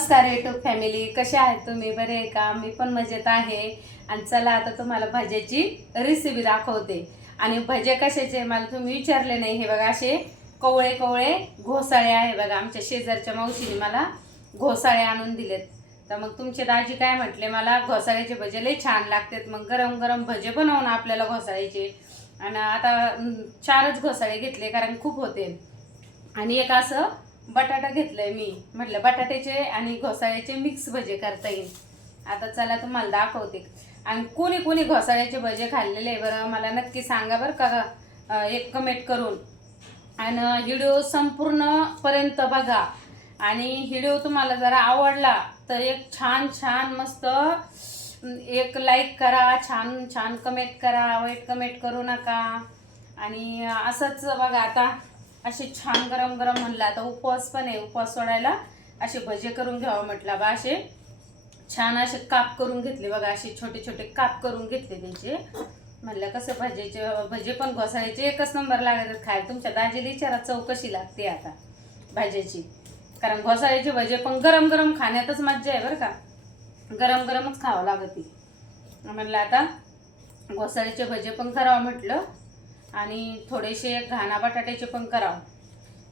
नमस्कार YouTube family, कसे आहेत तुम्ही? बरे आहे का? मी पण मजेत आहे. आणि चला आता तुम्हाला भज्याची रेसिपी दाखवते. आणि भजे कशाचे मला तुम्ही विचारले नाही. हे बघा असे कवळे कवळे घोसाळे आहे बघा. आमच्या शेजारच्या मावशीने मला घोसाळे आणून दिलेत. तर मग तुमचे दाजी काय म्हटले, मला घोसाळ्याचे भजे लई छान लागतात, मग गरम गरम भजे बनवून आपल्याला घोसाळ्याचे. आणि आता 4च घोसाळे घेतले कारण खूप होते. आणि एक असं बटाटा घेतलंय मी. म्हटलं बटाट्याचे आणि घोसाळ्याचे मिक्स भजे करता येईल. आता चला तुम्हाला दाखवते. आणि कोणी कोणी घोसाळ्याचे भजे खाल्लेले बरं मला नक्की सांगा बरं का, एक कमेंट करून. आणि व्हिडिओ संपूर्णपर्यंत बघा. आणि व्हिडिओ तुम्हाला जरा आवडला तर एक छान छान मस्त एक लाईक करा, छान छान कमेंट करा, वाईट कमेंट करू नका. आणि असंच बघा आता असे छान गरम गरम म्हणलं. आता उपवास पण आहे, उपवास सोडायला असे भजे करून घ्यावं म्हटलं बा. असे छान असे काप करून घेतले बघा, असे छोटे छोटे काप करून घेतले त्यांचे. म्हणलं कसं भजेचे भजे पण घोसाळ्याचे एकच नंबर लागतात खायला. तुमच्या दाजीला विचारा चव कशी लागते आता भाज्याची. कारण घोसाळ्याचे भजे पण गरम गरम खाण्यातच मज्जा आहे बरं का. गरम गरमच खावं लागते. म्हणलं आता घोसाळ्याचे भजे पण करावं म्हटलं. आणि थोडेसे घाणा बटाट्याचे पण करावं.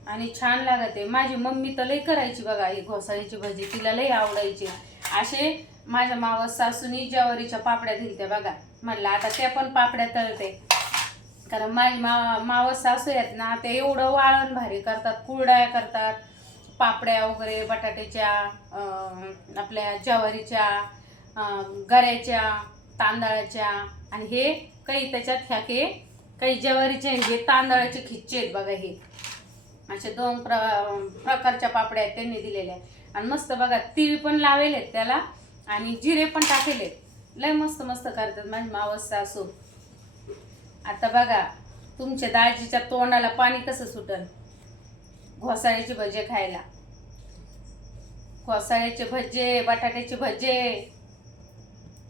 आणि छान लागते. माझी मम्मी तर लई करायची बघा ही घोसाळ्याची भजी, तिला लई आवडायचे. असे माझ्या मावस सासूनी ज्वारीच्या पापड्या दिलत्या बघा. म्हणलं आता त्या पण पापड्या तळते. कारण माझी मावस सासू आहेत ना, ते एवढं वाळण भारी करतात, कुरड्या करतात, पापड्या वगैरे बटाट्याच्या, आपल्या ज्वारीच्या, गऱ्याच्या, तांदळाच्या. आणि हे काही त्याच्यात ह्याके काही ज्वारीचे हे तांदळाचे खिच्चे आहेत बघा. हे असे 2 प्रकारच्या पापड्या आहेत त्यांनी दिलेल्या. आणि मस्त बघा तीळ पण लावेल आहेत त्याला आणि जिरे पण टाकेले. लय मस्त मस्त करतात माझी मावस सासू. आता बघा तुमच्या दाजीच्या तोंडाला पाणी कसं सुटल घोसाळ्याचे भजे खायला. घोसाळ्याचे भजे, बटाट्याचे भजे,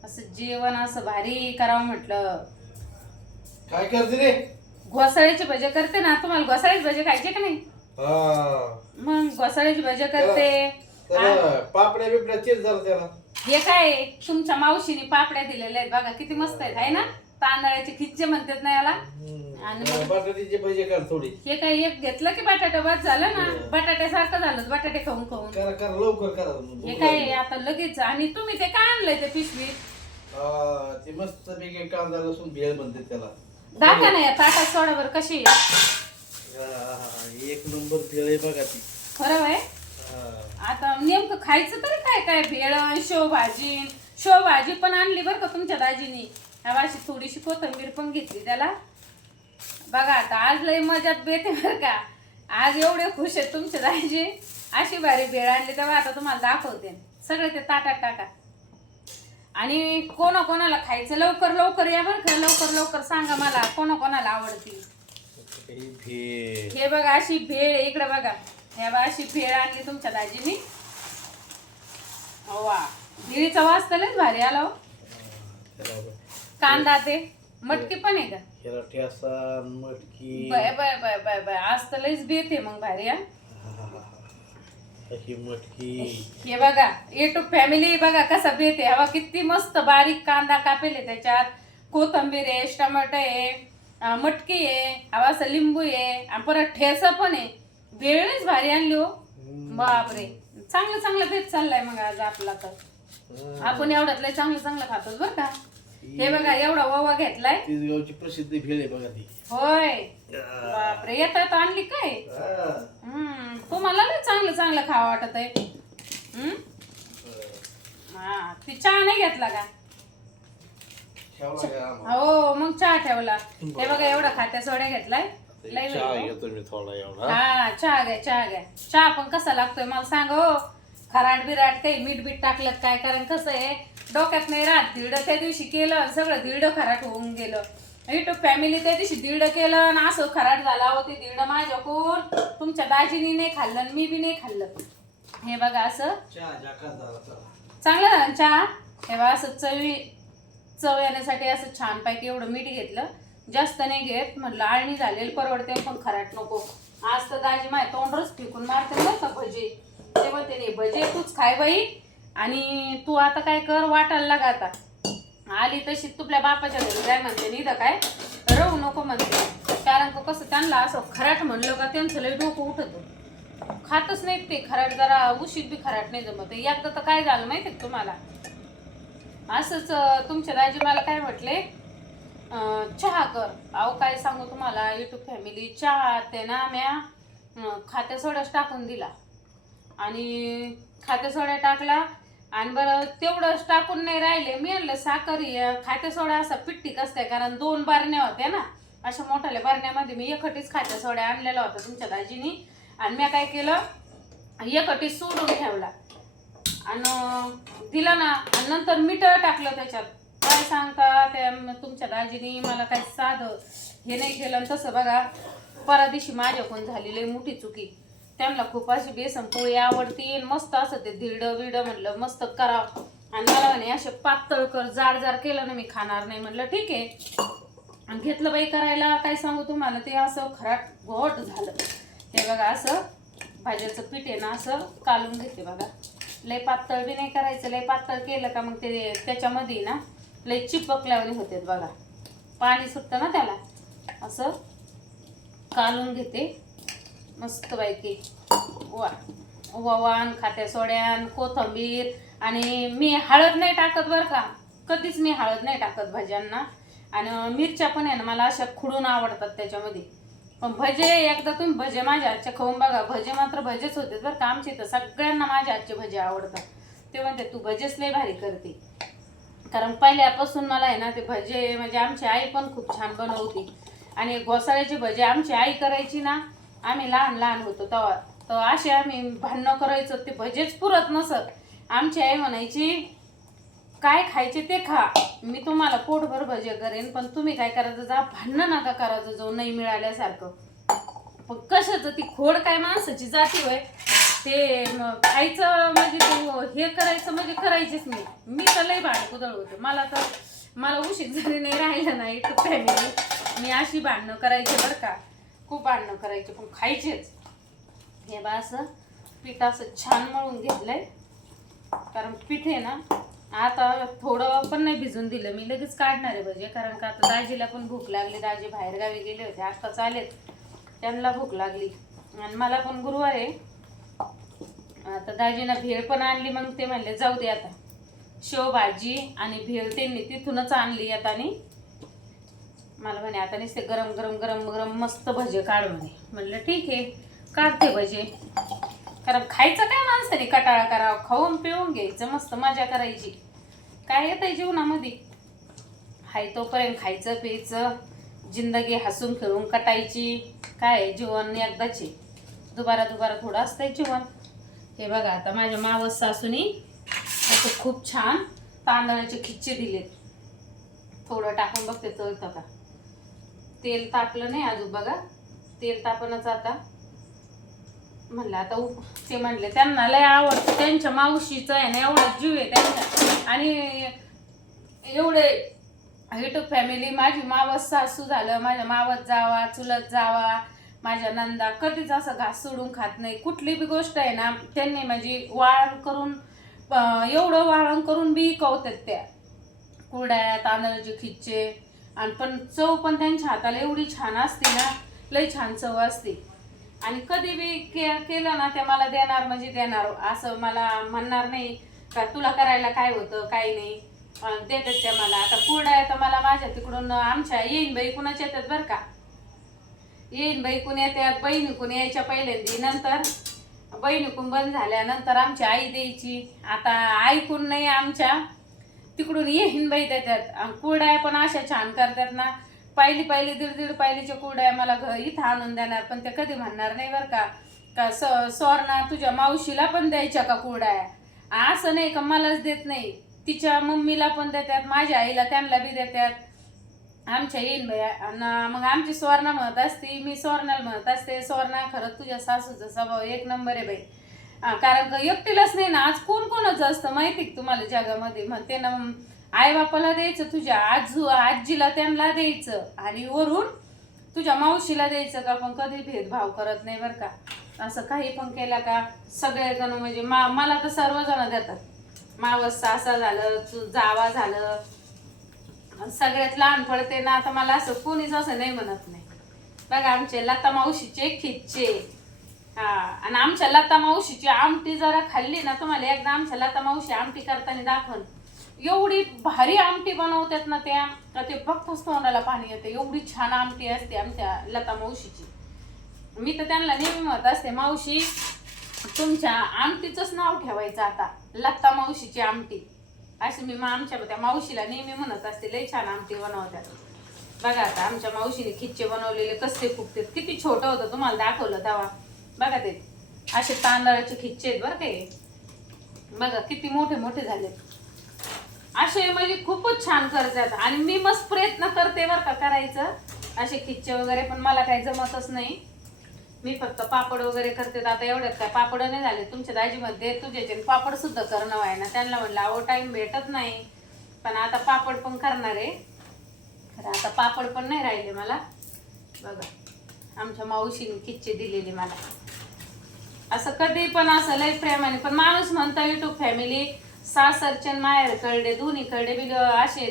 असं जेवण असं भारी करावं म्हटलं. काय करते रे? घोसाळ्याचे भजे करते ना. तुम्हाला घोसाळ्याचे भजे खायचे का नाही? मग घोसाळ्याचे भजे करते. पापड्या बिपड्या चिर जरा त्याला. हे काय तुमच्या मावशीने पापड्या दिलेल्या आहेत बघा, किती मस्त आहेत आहे ना. तांदळाचे खिच्चे म्हणतात ना याला. आणि बटाट्याचे भजे कर थोडी. हे काय एक घेतलं की बटाटा बाद झालं ना. बटाट्यासारखं झालं बटाटे खाऊन खाऊन. करा करा लवकर करा. हे काय आता लगेच. आणि तुम्ही ते काय आणलंय ते पिशवीत? ते मस्त पैकी कांदा लसूण भेळ म्हणते त्याला. दाखा ना या ताटात सोडा बरं कशी एक नंबर भेळ आहे बघा ती. खरं आहे. आता नेमकं खायचं तरी काय काय भेळ, शेवभाजी. शेवभाजी पण आणली बरं का तुमच्या दाजीनी. अशी थोडीशी कोथिंबीर पण घेतली त्याला. बघा आता आज लय मजात बेते बरं का. आज एवढे खुश आहेत तुमच्या दाजी. अशी भारी भेळ आणली तेव्हा आता तुम्हाला दाखवते. सगळे ते ताटात टाका. आणि कोणाकोणाला खायचं लवकर लवकर या बरं का. लवकर लवकर सांगा मला कोणाकोणाला आवडती. हे बघा अशी भेळ इकडे बघा. हे बघा अशी भेळ आणली तुमच्या दाजीनी. वा भेळीचा वास तर लयच भारी आला हो. कांदा ते मटकी पण आहे का? ठेसा मटकी. Bye bye bye bye bye आज तर लयच बेत आहे मग भारी. मटकी हे बघा यूट्यूब फॅमिली बघा कसा बेत आहे. हवा किती मस्त बारीक कांदा कापेले त्याच्यात, कोथिंबीर आहे, टमाटर आहे, मटकी आहे, हवा असं लिंबू आहे, आणि परत ठेसा पण आहे. भेळच भारी आणली हो. बापरे चांगलं चांगलं बेत चाललाय मग आज आपला. तर आपण एवढ्यात लय चांगलं चांगलं खातोच बरं का. हे बघा एवढा ओवा घेतलाय. तिसगावची प्रसिद्ध भेळ आहे बघा ती. होय बापरे येतात आणली काय. तुम्हाला लय चांगलं चांगलं खावं वाटत आहे. हा ती चहा नाही घेतला का? हो मग चहा ठेवला. हे बघा एवढा खात्या सोड्या घेतलाय. हा चहा घ्या चहा घ्या. चहा पण कसा लागतोय मला सांग हो. खराट बिराट काही मीठ बीठ टाकलं काय. कारण कसं आहे डोक्यात नाही राहत. धिरडं त्या दिवशी केलं सगळं धिरडं खराट होऊन गेलं. यूट्यूब फॅमिली त्या दिवशी धिरडं केलं आणि असं खराट झाला होती. धिरडं माझ्याकडून तुमच्या दाजीनी नाही खाल्लं आणि मी बी नाही खाल्लं. हे बघा असं चांगलं झालं चहा. हे बघा असं चव येण्यासाठी असं छानपैकी एवढं मीठ घेतलं. जास्त नाही घेत म्हटलं आळणी झालेली परवडते पण खराट नको. आज तर दाजी माझ्या तोंडच फेकून मारते बरं का भजी. ते ते म्हणते नाही भजे तूच खाय बाई, आणि तू आता काय कर, वाटायला लागा आता. आली तशी तुपल्या बापाच्या घरी जाय म्हणते, निदा काय राहू नको म्हणते. कारण का कसं त्यांना असं खराट म्हणलं का त्यांचं लय डोकं उठत, खातच नाहीत ते खराट. जरा उशीत बी खराट नाही जमत. एकदा तर काय झालं माहिती का तुम्हाला, असंच तुमच्या दाजी मला काय म्हटले, चहा कर. अहो काय सांगू तुम्हाला, युट्यूब फॅमिली चहा ते ना म्या खात्या सोड्याच टाकून दिला, आणि खात्या सोड्या टाकला, आणि बरं तेवढंच टाकून नाही राहिले. मी आणलं साखर खात्या सोडा असा पिट्टी कसते, कारण 2 बारण्या होत्या ना, अशा मोठ्याल्या बारण्यामध्ये मी एकटीच खात्या सोड्या आणलेला होता तुमच्या दाजीनी. आणि मी काय केलं, एकटीच सोडून ठेवला आणि दिला ना, आणि नंतर मीठ टाकलं त्याच्यात. काय सांगता त्या तुमच्या दाजीनी मला काही साधं हे नाही केलं. आणि तसं बघा परा दिवशी माझ्याकडून झालेली मोठी चुकी. त्यांना खूप अशी बेसन पोळी आवडती, मस्त असं ते धिरडं बिरडं म्हणलं मस्त करावं, आणि मला म्हणे असे पातळ कर, जाड जाड केलं ना मी खाणार नाही. म्हटलं ठीक आहे, आणि घेतलं बाई करायला. काय सांगू तुम्हाला, ते असं खराट घोट झालं. हे बघा असं भाज्याचं पीठ आहे ना, असं कालून घेते बघा. लय पातळ बी नाही करायचं, लय पातळ केलं का मग ते त्याच्यामध्ये ना लय चिपकल्यावानी होते बघा, पाणी सुटतं ना त्याला. असं कालून घेते मस्त पैकी. ववान खात्या सोड्यान कोथिंबीर, आणि मी हळद नाही टाकत बरं का, कधीच मी हळद नाही टाकत भाज्यांना. आणि मिरच्या पण आहे ना मला अशा खुडून आवडतात त्याच्यामध्ये. पण भजे एकदा तुम्ही भजे माझ्या हातचे खाऊन बघा, भजे मात्र भजेच होते बरं का. आमच्या इथं सगळ्यांना माझ्या हातचे भजे आवडतात. ते म्हणते तू भजेच लय भारी करते, कारण पहिल्यापासून मला आहे ना ते भजे, म्हणजे आमची आई पण खूप छान बनवती. आणि घोसाळ्याचे भजे आमची आई करायची ना, आम्ही लहान लहान होतो तेव्हा, तर असे आम्ही भांडणं करायचो, ते भजेच पुरत नसत. आमची आई म्हणायची काय खायचे ते खा, मी तुम्हाला पोटभर भजे करेन, पण तुम्ही काय करायचं, जा भांडणं नका करायचं जो नाही मिळाल्यासारखं. पण कशाचं ती खोड काय माणसाची जाती होय, ते खायचं म्हणजे ते हे करायचं म्हणजे करायचीच नाही. मी तर लय भांडण कुदळ होते. मला उशीर जरी नाही राहिलं नाही तर फॅमिली, मी अशी भांडणं करायचे बरं का, खूप भांडणं करायचे, पण खायचेच. हे बा असं पीठ असं छान मळून घेतलंय, कारण पीठ आहे ना आता थोडं पण नाही भिजून दिलं मी, लगेच काढणार आहे भजे. कारण का आता दाजीला पण भूक लागली, दाजी बाहेर गावी गेले होते, आता चालेत, त्यांना भूक लागली, आणि मला पण गुरुवार आहे. आता दाजीनं भेळ पण आणली, मग ते म्हणले जाऊ दे आता, शेवभाजी आणि भेळ त्यांनी तिथूनच आणली आता. आणि मला म्हणे आता नुसते गरम गरम गरम गरम मस्त भजे काढ म्हणे. म्हणलं ठीक आहे काढते भजे, कारण खायचं काय माणसाने कटाळा करावं, खाऊन पिऊन घ्यायचं, मस्त मजा करायची. काय येतंय जीवनामध्ये, हाय तोपर्यंत खायचं प्यायचं, जिंदगी हसून खेळून कटायची. काय जीवन एकदाची, दुबारा थोडं असतंय जीवन. हे बघा आता माझ्या मावस सासूनी असं खूप छान तांदळाचे खिच्चे दिलेत. थोडं टाकून बघते चलतं का, तेल तापलं नाही अजून बघा, तेल तापणच आता. म्हणलं आता ते म्हणले त्यांना लय आवडतं, त्यांच्या मावशीचं आहे ना एवढा जीव आहे त्यांच्या. आणि एवढे युट्यूब फॅमिली, माझी मावस सासू झालं, माझ्या मावस जावा, चुलत जावा, माझ्या नंदा कधीच असं घास सोडून खात नाही. कुठली बी गोष्ट आहे ना त्यांनी म्हणजे वाळण करून, एवढं वाळण करून बी कवतात त्या कुरड्या, तांदळाचे खिच्चे. आणि पण चव पण त्यांच्या हाताला एवढी छान असते ना, लय छान चव असते. आणि कधी बी केलं ना ते मला देणार म्हणजे देणार, असं मला म्हणणार नाही का तुला करायला काय होतं काय नाही, देतात त्या मला. आता कुरड्या तर मला माझ्या तिकडून आमच्या येईन बाई कुणाच्या येतात बरं का, येईन बाई कुण येतात, बहिणीकून यायच्या पहिल्यांदी, नंतर बहिणीकून बंद झाल्यानंतर आमची आई द्यायची. आता ऐकून नाही आमच्या तिकडून येईन बाई देतात. कुरड्या पण अशा छान करतात ना, पहिली दीड पायलीच्या कुरड्या मला इथं आणून देणार, पण ते कधी म्हणणार नाही बरं का सोरना तुझ्या मावशीला पण द्यायच्या का कुरड्या, असं नाही का मलाच देत नाही, तिच्या मम्मीला पण देतात, माझ्या आईला त्यांना बी देतात. आमच्या येईन बाया. आणि मग आमची स्वर्णा म्हणत असते, मी स्वर्णाला म्हणत असते, स्वर्णा खरंच तुझ्या सासूचा स्वभाव एक नंबर आहे बाई. कारण का एकटीलाच नाही ना, आज कोणाचं असतं माहिती का तुम्हाला जगामध्ये, म्हणते ना आई बापाला द्यायचं, तुझ्या आजीला त्यांना द्यायचं, आणि वरून तुझ्या मावशीला द्यायचं का, पण कधी भेदभाव करत नाही बरं का. असं काही पण केलं का सगळेजण म्हणजे मला तर सर्वजण देतात. मावस सासा झालं, जावा झालं, सगळ्यात लहान पडते ना. आता मला असं कोणीच असं नाही म्हणत नाही. बघा आमचे लता मावशीचे खिच्चे. हा, आणि आमच्या लता मावशीची आमटी जरा खाल्ली ना, तुम्हाला एकदा आमच्या लता मावशी आमटी करताना दाखवण. एवढी भारी आमटी बनवतात ना त्या, का ते बघताच तोंडाला पाणी येते. एवढी छान आमटी असते आमच्या लता मावशीची. मी तर त्यांना नेहमी म्हणत असते, मावशी तुमच्या आमटीचंच नाव ठेवायचं आता, लता मावशीची आमटी. अशी मी आमच्या त्या मावशीला नेहमी म्हणत असते, लई छान आमटी बनवतात. बघा आता आमच्या मावशीने खिच्चे बनवलेले कसे फुगतात. किती छोटं होतं, तुम्हाला दाखवलं तेव्हा. बघा ते असे तांदळाचे खिच्चे आहेत बरं काही. बघा किती मोठे मोठे झाले असे, म्हणजे खूपच छान करतात. आणि मी मस्त प्रयत्न करते बरं का करायचं असे खिच्चे वगैरे, पण मला काही जमतच नाही. मी फक्त पापड वगैरे करते. आता एवढ्यात काय पापड नाही झाले. तुमच्या दाजीमध्ये तुझ्याचे पापड सुद्धा करणं आहे ना. त्यांना म्हणलं अहो टाइम भेटत नाही, पण आता पापड पण करणार आहे. खरं आता पापड पण नाही राहिले मला. बघा आमच्या मावशीने खिच्चे दिलेले मला. असं कधी पण असं लय प्रेमाने. पण माणूस म्हणतो युट्यूब फॅमिली सासरचे माहेर कळले दोन्ही कडे बी असे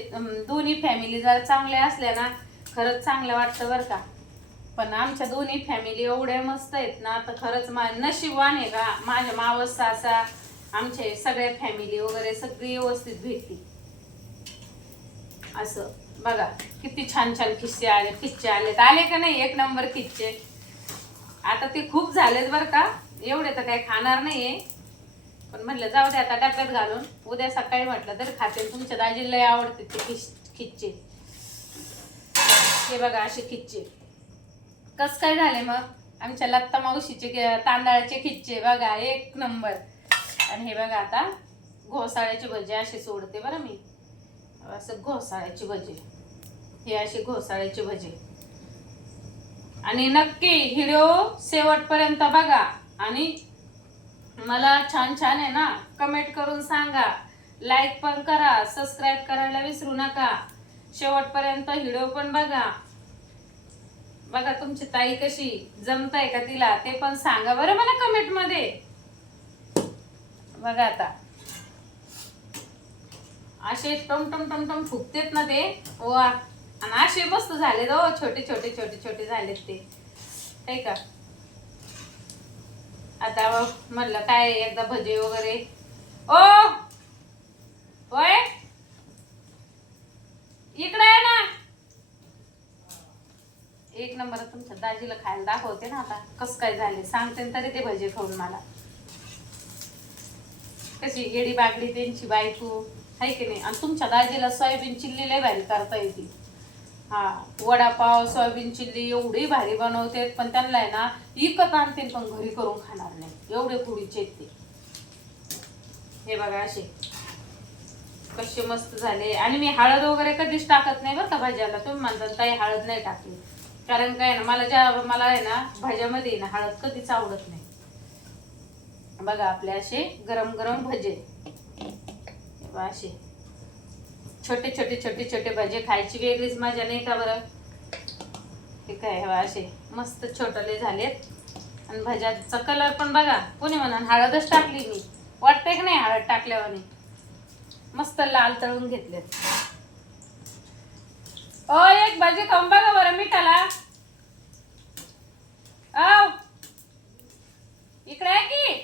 दोन्ही फॅमिली जर चांगल्या असल्या ना खरंच चांगलं वाटतं बरं का. पण आमच्या दोन्ही फॅमिली एवढ्या मस्त आहेत ना, तर खरंच नशीबवान आहे का माझ्या मावस सासा आमचे सगळ्या फॅमिली वगैरे सगळी व्यवस्थित भेटली. असं बघा किती छान छान खिच्चे आलेत. आले का नाही एक नंबर खिच्चे. आता ते खूप झालेत बरं का, एवढे तर काही खाणार नाहीये. पण म्हटलं जाऊ दे आता डब्यात घालून, उद्या सकाळी म्हटलं तरी खाते. तुमच्या दाजीला लय आवडते ते खिच्चे. हे बघा असे खिच्चे कस काय झाले मग आमच्या लत्ता मावशीचे तांदळाचे खिच्चे. बघा एक नंबर. आणि हे बघा आता घोसाळ्याची भजी असे सोडते बरं मी. असं घोसाळ्याची भजी, हे अशी घोसाळ्याची भजी. आणि नक्की व्हिडिओ शेवटपर्यंत बघा आणि मला छान छान आहे ना कमेंट करून सांगा. लाईक पण करा, सबस्क्राईब करायला विसरू नका. शेवटपर्यंत व्हिडिओ पण बघा. बघा तुमची ताई कशी जमताय का तिला ते पण सांगा बरं मला कमेंट मध्ये. बघा आता असे टम टम टम टम फुगतेत ना ते. वा, आणि असे मस्त झाले हो, छोटे छोटे छोटे छोटे झालेत ते आहे का. आता म्हटलं काय एकदा भजी वगैरे. ओ होय इकडे आहे ना. एक नंबर तुमच्या दाजीला खायला दाखवते ना आता कस काय झाले. सांगते तरी ते भजे खाऊन मला. कशी येडी बागडी त्यांची बायको आहे की नाही. आणि तुमच्या दाजीला सोयाबीन चिल्ली लय भारी करता येते. हा, वडापाव सोयाबीन चिल्ली एवढी भारी बनवते. पण त्यांना आहे ना विकत आणते पण घरी करून खाणार नाही, एवढे पुढीचे आहेत ते. हे बघा असे कसे मस्त झाले. आणि मी हळद वगैरे कधीच टाकत नाही बरं का भाज्याला. तुम्ही म्हणतात ताई हळद नाही टाकली, कारण काय ना मला आहे ना भाज्यामध्ये ना हळद कधीच आवडत नाही. बघा आपले असे गरम गरम भजे. असे छोटे छोटे छोटे छोटे भजे खायची वेगळीच मजा नाही का बरं. हे काय असे मस्त छोटले झालेत. आणि भज्याचा कलर पण बघा. कोणी म्हणा हळदच टाकली मी, वाटतंय की नाही हळद टाकल्यावानी. मस्त लाल तळून घेतलेत. ओ एक भजी खाऊन बघा बरं मिठाला. औ इकडे आहे की.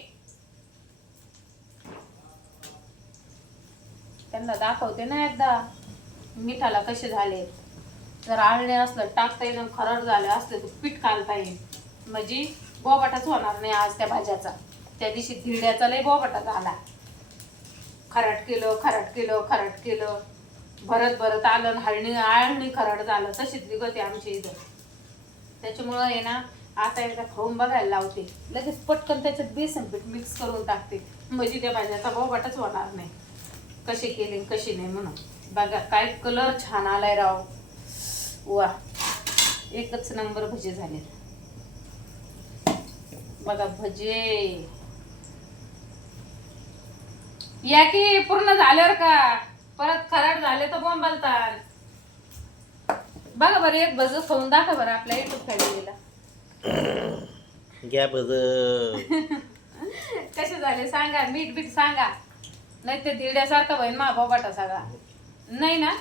त्यांना दाखवते ना एकदा मिठाला कसे झाले. जर आळणे असलं टाकता येईल, खरड झाले असले तर पीठ घालता येईल. म्हणजे बोबाटाच होणार नाही आज त्या भाज्याचा. त्या दिवशी धिरड्याचा लय बोबाटा झाला. खरट केलं भरत भरत आलं. आळणी खरड झालं. तशीच गती आमच्या इथं. त्याच्यामुळं आहे ना आता एकदा खाऊन बघायला लावते. लगेच पटकन त्याच्यात बेसन पीठ मिक्स करून टाकते. म्हणजे त्या भाज्याचा बोबाटाच होणार नाही. कशी केली कशी नाही म्हणून. बघा काय कलर छान आलाय राव. वा, एकच नंबर भजे झाले. बघा भजे या की पूर्ण झाल्यावर का परत खराब झाले तर बोंबलतात. बघा बरं एक भज खाऊन दाखवा बरं आपल्या युट्यूब फॅमिलीला. घ्या भज. कसे झाले सांगा, मीठ बीठ सांगा, नाही ते धिरड्यासारखं बहीण मा बोबाटा सगळा. नाही ना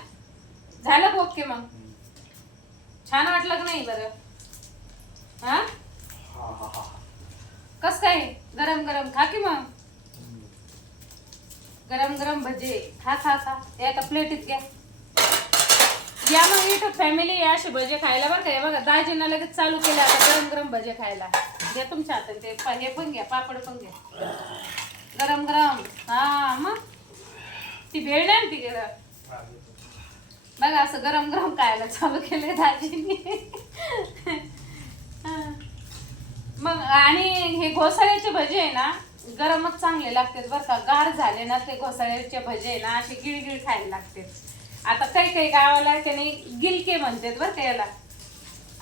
झालं ओके मग छान वाटलं की नाही बरं? हा कस काय गरम गरम खा की मग. गरम गरम भजे खा खा खा एका प्लेटीत घ्या. या मग इथं फॅमिली असे भजे खायला बरं का. हे बघा दाजीनं लगेच चालू केलं आता गरम गरम भजे खायला. घ्या तुमच्या हातात ते हे पण घ्या, पापड पण घ्या गरम गरम. हा मग ती भेळ नाही ती बघा असं गरम गरम खायला चालू केलंय दाजींनी. मग आणि हे घोसाळ्याचे भजे आहे ना गरमच चांगले लागतात बरं का. गार झाले ना ते घोसाळ्याचे भजे आहे ना असे गिळगिळ खायला लागते. आता काही काही गावाला त्याने गिलके म्हणतात बरं का याला.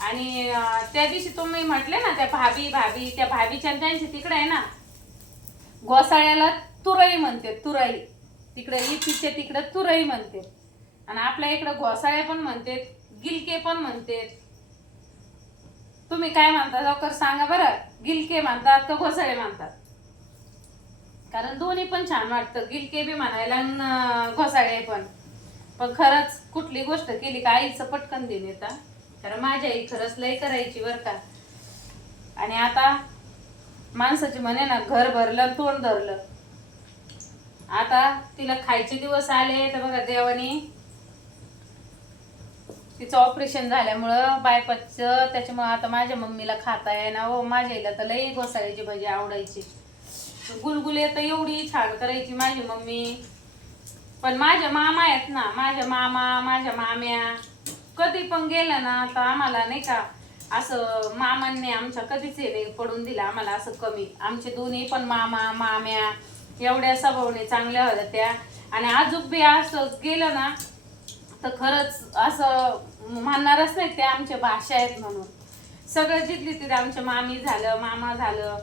आणि त्या दिवशी तुम्ही म्हटले ना त्या भाभी त्या भाभीच्या त्यांची तिकडे आहे ना घोसाळ्याला तुरई म्हणते. तुरई तिकडे इथीच्या तिकडे तुरई म्हणते आणि आपल्या इकडे घोसाळे पण म्हणते, गिलके पण म्हणते. तुम्ही काय म्हणता लवकर सांगा बरं. गिलके म्हणतात का घोसाळे म्हणतात? कारण दोन्ही पण छान वाटतं, गिलके बी म्हणायला आणि घोसाळे पण. पण खरंच कुठली गोष्ट केली का आईचं पटकन देऊन येतात. कारण माझी आई खरंच लय करायची बरं का. आणि आता माणसाची म्हणे ना घर भरलं तोंड धरलं. आता तिला खायचे दिवस आले तर बघा देवानी तिचं ऑपरेशन झाल्यामुळं बायपासचं त्याच्यामुळं आता माझ्या मम्मीला खाता आहे ना. हो माझ्या आईला तर लई घोसाळ्याची भाजी आवडायची. गुलगुले तर एवढी छान करायची माझी मम्मी. पण माझ्या मामा आहेत ना, माझ्या मामा माझ्या माम्या कधी पण गेलं ना तर आम्हाला नाही का असं मामांनी आमच्या कधीच हे नाही पडून दिलं आम्हाला असं कमी. आमचे दोन्ही पण मामा माम्या एवढ्या स्वभावाने चांगल्या होत्या त्या. आणि अजून बी असं गेलं ना तर खरंच असं म्हणणारच नाही ते आमच्या भाषा आहेत म्हणून. सगळं जिथली तिथे आमच्या मामी झालं मामा झालं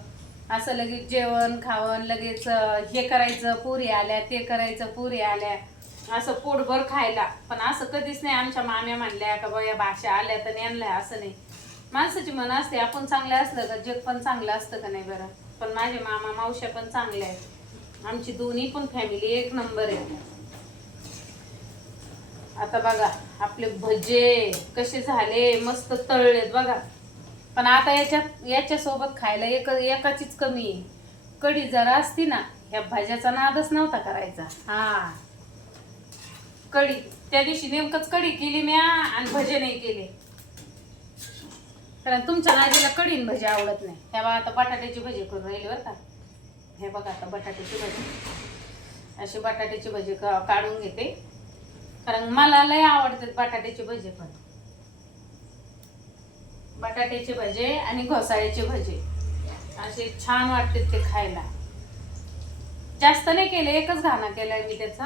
असं लगेच जेवण खावण लगेच हे करायचं पुरी आल्या ते करायचं पुरी आल्या असं पोटभर खायला. पण असं कधीच नाही आमच्या माम्या म्हणल्या का बा या भाषा आल्या तर नेनल्या असं नाही. माणसाची मन असते आपण चांगलं असलं का जग पण चांगलं असतं का नाही बरं. पण माझे मामा मावश्या पण चांगल्या आहेत. आमची दोन्ही पण फॅमिली एक नंबर आहे. आता बघा आपले भजे कसे झाले मस्त तळलेत बघा. पण आता याच्या सोबत खायला एकाचीच कमी आहे. कढी जरा असती ना ह्या भाज्याचा नादच नव्हता करायचा. हा कढी त्या दिवशी नेमकंच कढी केली म्या आणि भजे नाही केले. कारण तुमच्या नादीला कढी आणि भजी आवडत नाही. ह्या बघा आता बटाट्याची भजी करून राहिली बरं का. हे बघा आता बटाट्याची भजी अशी बटाट्याची भजी काढून घेते. कारण मला लय आवडतात बटाट्याचे भजे. पण बटाट्याचे भजे आणि घोसाळ्याचे भजे असे छान वाटतात ते खायला. जास्त नाही केले एकच घाणा केलाय मी त्याचा.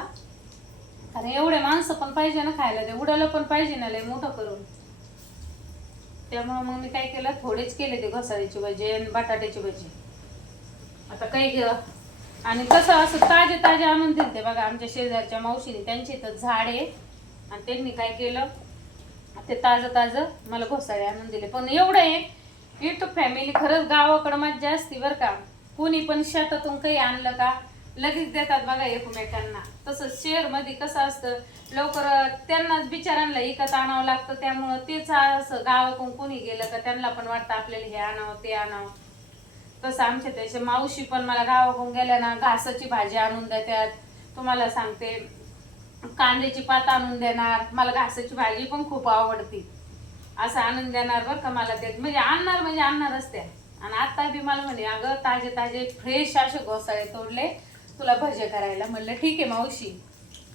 कारण एवढे माणसं पण पाहिजे ना खायला ते उडालं पण पाहिजे ना लय मोठं करून. त्यामुळे मग मी काय केलं थोडेच केले ते घोसाळ्याचे भजे आणि बटाट्याचे भजे. आता काही आणि कसं असं ताजे ताजे आणून दिले बघा आमच्या शेजारच्या मावशीने. त्यांची इथं झाड आहे आणि त्यांनी काय केलं ते ताजं ताजं मला घोसाळे आणून दिले. पण एवढं आहे युट्यूब फॅमिली खरंच गावाकडं मज्जा असते बरं का. कोणी पण शेतातून काही आणलं का लगेच देतात बघा एकमेकांना. तसंच शहरमध्ये कसं असतं लवकर त्यांनाच बिचारांना विकत आणावं लागतं. त्यामुळं तेच असं गावाकडून कोणी गेलं का त्यांना पण वाटतं आपल्याला हे आणावं ते आणावं. तसं आमच्या त्याचे मावशी पण मला गावाकडून गेल्या ना घासाची भाजी आणून देतात. तुम्हाला सांगते कांद्याची पात आणून देणार. मला घासाची भाजी पण खूप आवडती. असं आणून देणार बरं का मला ते. म्हणजे आणणारच त्या. आणि आता बी मला म्हणे अगं ताजे ताजे फ्रेश असे घोसाळे तोडले तुला भजे करायला. म्हणलं ठीक आहे मावशी.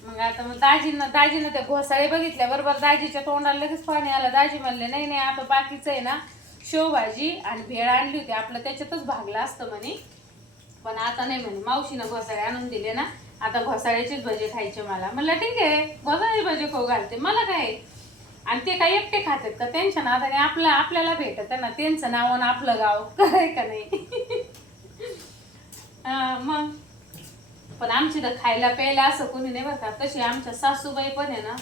मग आता मग दाजीनं त्या घोसाळे बघितल्या बरोबर दाजीच्या तोंडाला लगेच पाणी आलं. दाजी म्हणले नाही नाही आता बाकीचं आहे ना शेवभाजी आणि भेळ आणली होती आपलं त्याच्यातच भागलं असतं म्हणे. पण आता नाही म्हणे मावशीनं घोसाळे आणून दिले ना आता घोसाळ्याचेच भजे खायचे मला. म्हणलं ठीक आहे घोसाळे भजे खाऊ घालते मला काय. आणि ते काय एकटे खातात का त्यांच्या नादाने आपल्याला भेटत ना त्यांचं नाव आणि आपलं गाव काय का नाही. मग पण आमची तर खायला प्यायला असं कोणी नाही बरं का. तशी आमच्या सासूबाई पण आहे ना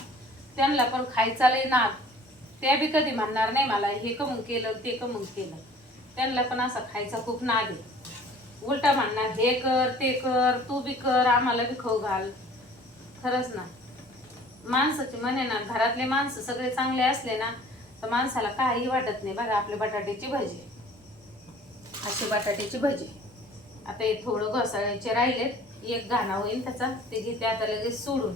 त्यांना पण खायचा लय नाद. त्या बी कधी म्हणणार नाही मला हे कमून केलं ते कमून केलं. त्यांना पण असं खायचा खूप नाद आहे. उलटा म्हणणार हे कर ते कर, तू बी कर, आम्हाला बी खाऊ घाल. खरंच ना, माणसाची म्हणे ना, घरातले माणसं सगळे चांगले असले ना तर माणसाला काही वाटत नाही. बघा आपली बटाट्याची भजी, अशी बटाट्याची भजी. आता हे थोडं घोसाळ्याचे राहिलेत, एक घाणा होईल त्याचा, ते घेते आता लगेच सोडून.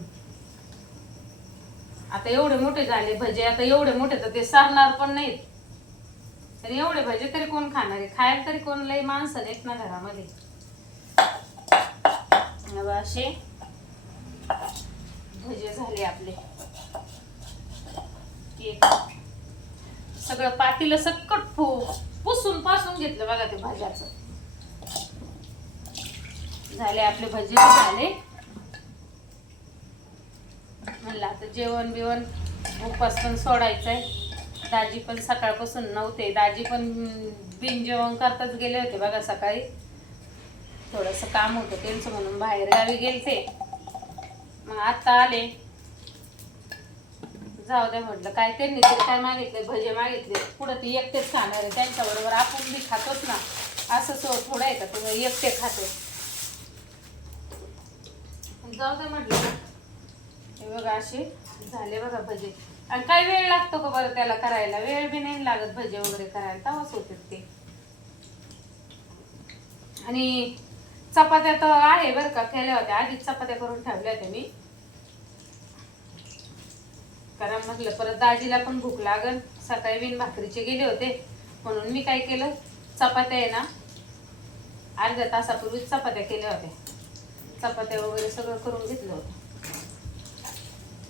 आता एवढे मोठे झाले भजे, आता एवढे मोठे तर ते सारणार पण नाहीत. तर एवढे भजे तरी कोण खाणार आहे? खायला तरी कोण लई माणसं नाहीत ना घरामध्ये. असे भजे झाले आपले. सगळं पातीला सकट पुसून पासून घेतलं बघा ते भाज्याचं. झाले आपले भजे झाले. म्हणलं आता जेवण बिवण उपवास पण सोडायचंय. दाजी पण सकाळपासून नव्हते. दाजी पण बिन जेवण करताच गेले होते बघा. सकाळी थोडंसं काम होतं त्यांचं म्हणून बाहेर गावी गेलते. मग आता आले. जाऊ द्या म्हटलं, काय त्यांनी तरी काय मागितले, भजे मागितले, पुढं ते एकटेच खाणार आहे, त्यांच्याबरोबर आपण बी खातोच ना. असं थोडं आहे का तुम्ही एकटे खातो? जाऊ द्या म्हटलं. हे बघा असे झाले बघा भजे. आणि काय वेळ लागतो का बरं त्याला करायला? वेळ बी नाही लागत भजे वगैरे करायला, तवाच होते ते. आणि चपात्या तर आहे बरं का, केल्या होत्या आधीच, चपात्या करून ठेवल्या होत्या मी. कारण म्हटलं परत दाजीला पण भूक लागल. सकाळी बिन भाकरीचे गेले होते म्हणून मी काय केलं, चपात्या आहे ना अर्ध्या तासापूर्वीच चपात्या केल्या होत्या. चपात्या वगैरे सगळं करून घेतलं होतं.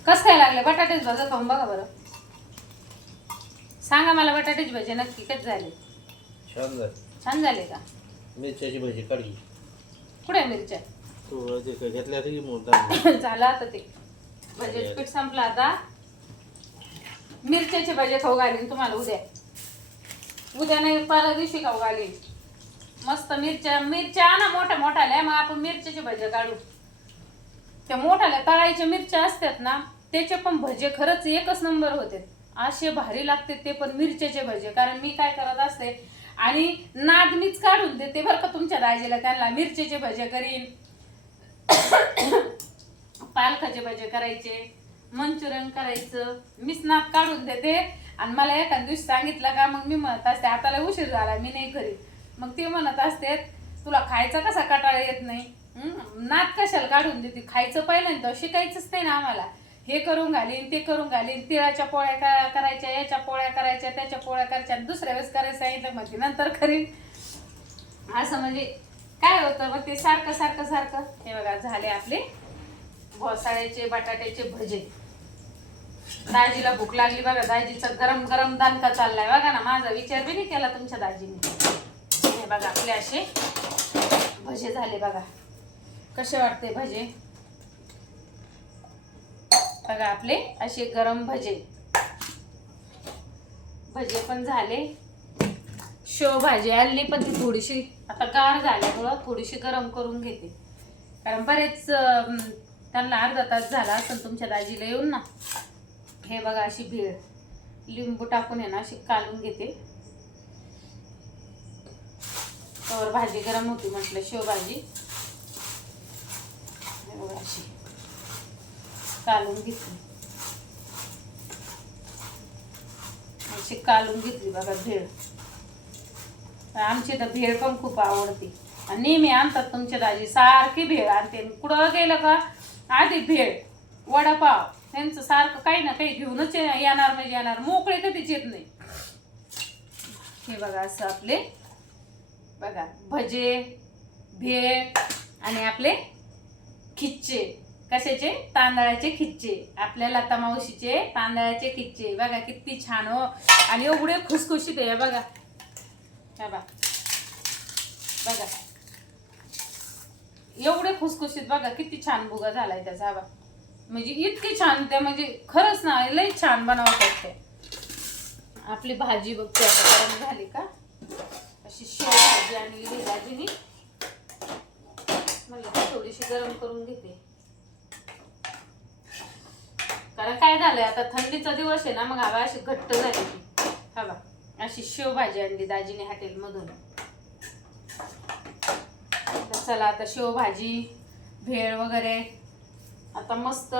कसं काय लागले बटाटेच भजे खाऊन बघा बरं. सांगा मला बटाटेच भजे नक्की कसे झाले? छान झालं. छान झाले का? मिरच्याची भजी काढली. कुठे मिरच्या? तू ते घेतल्या की मोठा झालं आता ते भजेच पीठ संपलं. आता मिरच्याचे भजे खाऊ घालीन तुम्हाला उद्या. उद्या नाही परवा दिवशी खाऊ घालीन. मस्त मिरच्या आणा मोठ्या मोठ्याल्या, मग आपण मिरच्याचे भजे काढू. त्या मोठ्याल्या तळायच्या मिरच्या असतात ना, त्याचे पण भजे खरंच एकच नंबर होते. असे भारी लागते ते पण मिरच्याचे भजे. कारण मी काय करत असते आणि नादनीच काढून देते बरं का तुमच्या दाजीला. त्यांना मिरच्याचे भजे करीन, पालकाचे भजे करायचे, मंचुरियन करायचं, मीच नाद काढून देते. आणि मला एखाद्या दिवशी सांगितलं का मग मी म्हणत असते आता लय उशीर झाला मी नाही करीत. मग ते म्हणत असते तुला खायचा कसा कंटाळा येत नाही? नाद कशाला काढून देते? खायचं पहिल्यांदा शिकायचंच नाही ना आम्हाला. हे करून घालीन ते करून घालीन, तिळाच्या पोळ्या करायच्या, याच्या पोळ्या करायच्या, त्याच्या पोळ्या करायच्या, दुसऱ्या वेळेस करायचं सांगितलं म्हणजे नंतर करीन. असं म्हणजे काय होतं मग ते सारखं सारखं सारखं. हे बघा झाले आपले घोसाळ्याचे बटाट्याचे भजे. दाजीला भूक लागली बघा. दाजीचा गरम गरम दानका चाललाय बघा ना. माझा विचार बी नाही केला तुमच्या दाजीने. हे बघा आपले असे भजे झाले बघा. कसे वाटते भजे? बघा आपले असे गरम भजे. भजे पण झाले. शेव भाजी आणली पण ती थोडीशी आता गार झाल्यामुळं थोडीशी गरम करून घेते. कारण बरेच त्यांना अर्धा तास झाला असेल तुमच्या दाजीला येऊन ना. हे बघा अशी भेळ लिंबू टाकून आहे ना अशी कालून घेते. तर भाजी गरम होती म्हटलं शेवभाजी. हे बघा अशी कालून घेतली. अशी कालून घेतली बघा भेळ. आमची तर भेळ पण खूप आवडते आणि नेहमी आणतात तुमच्या दाजी. सारखी भेळ आणते. कुठं गेलं का आधी भेळ वडापाव त्यांचं सारखं काही ना काही घेऊनच येणार म्हणजे येणार. मोकळे कधीच येत नाही. हे बघा असं आपले बघा भजे भेळ आणि आपले खिच्चे. कशाचे? तांदळाचे खिच्चे. आपल्या लता मावशीचे तांदळाचे खिच्चे. बघा किती छान हो. आणि एवढे खुसखुशीत आहे बघा. बघा बघा एवढे खुसखुशीत बघा किती छान भुगा झालाय त्याचा. बघा म्हणजे इतकी छान त्या म्हणजे खरंच ना लई छान बनवतात ते. आपली भाजी बघते आता गरम झाली का. अशी शेव भाजी आणली दाजीनी. म्हणलं थोडीशी गरम करून घेते. कारण काय झालंय आता थंडीचा दिवस आहे ना, मग हवा अशी घट्ट झाली. हवा अशी शेवभाजी आणली दाजीने हॉटेलमधून. तर चला आता शेवभाजी भेळ वगैरे आता मस्त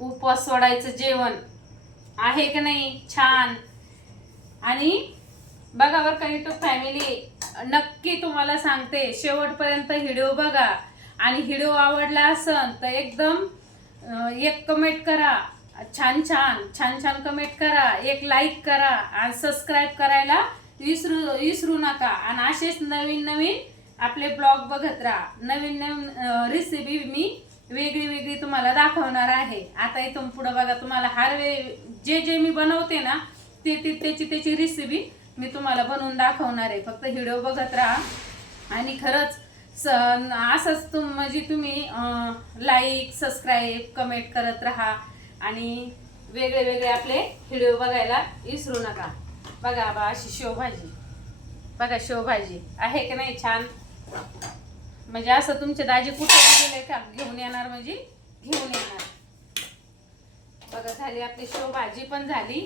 उपवास सोडायचं जेवण आहे की नाही छान. आणि बघा बरं का युट्यूब फॅमिली, नक्की तुम्हाला सांगते शेवटपर्यंत व्हिडिओ बघा. आणि व्हिडिओ आवडला असेल तर एकदम एक कमेंट करा, छान छान छान छान कमेंट करा, एक लाईक करा आणि सबस्क्राईब करायला विसरू नका. आणि असेच नवीन नवीन आपले ब्लॉग बघत राहा. नवीन नवीन रेसिपी मी वेगळी वेगळी तुम्हाला दाखवणार आहे. आता इथून पुढं बघा तुम्हाला हर जे मी बनवते ना त्याची रेसिपी मी तुम्हाला बनवून दाखवणार आहे. फक्त व्हिडिओ बघत राहा. आणि खरंच असंच म्हणजे तुम्ही लाईक सबस्क्राईब कमेंट करत राहा आणि वेगळे वेगळे आपले व्हिडिओ बघायला विसरू नका. बघा बा अशी शेवभाजी, बघा शेवभाजी आहे की नाही छान. म्हणजे असं तुमचे दाजी कुठे गेले का घेऊन येणार म्हणजे घेऊन येणार. बघा झाली आपली शेवभाजी पण झाली.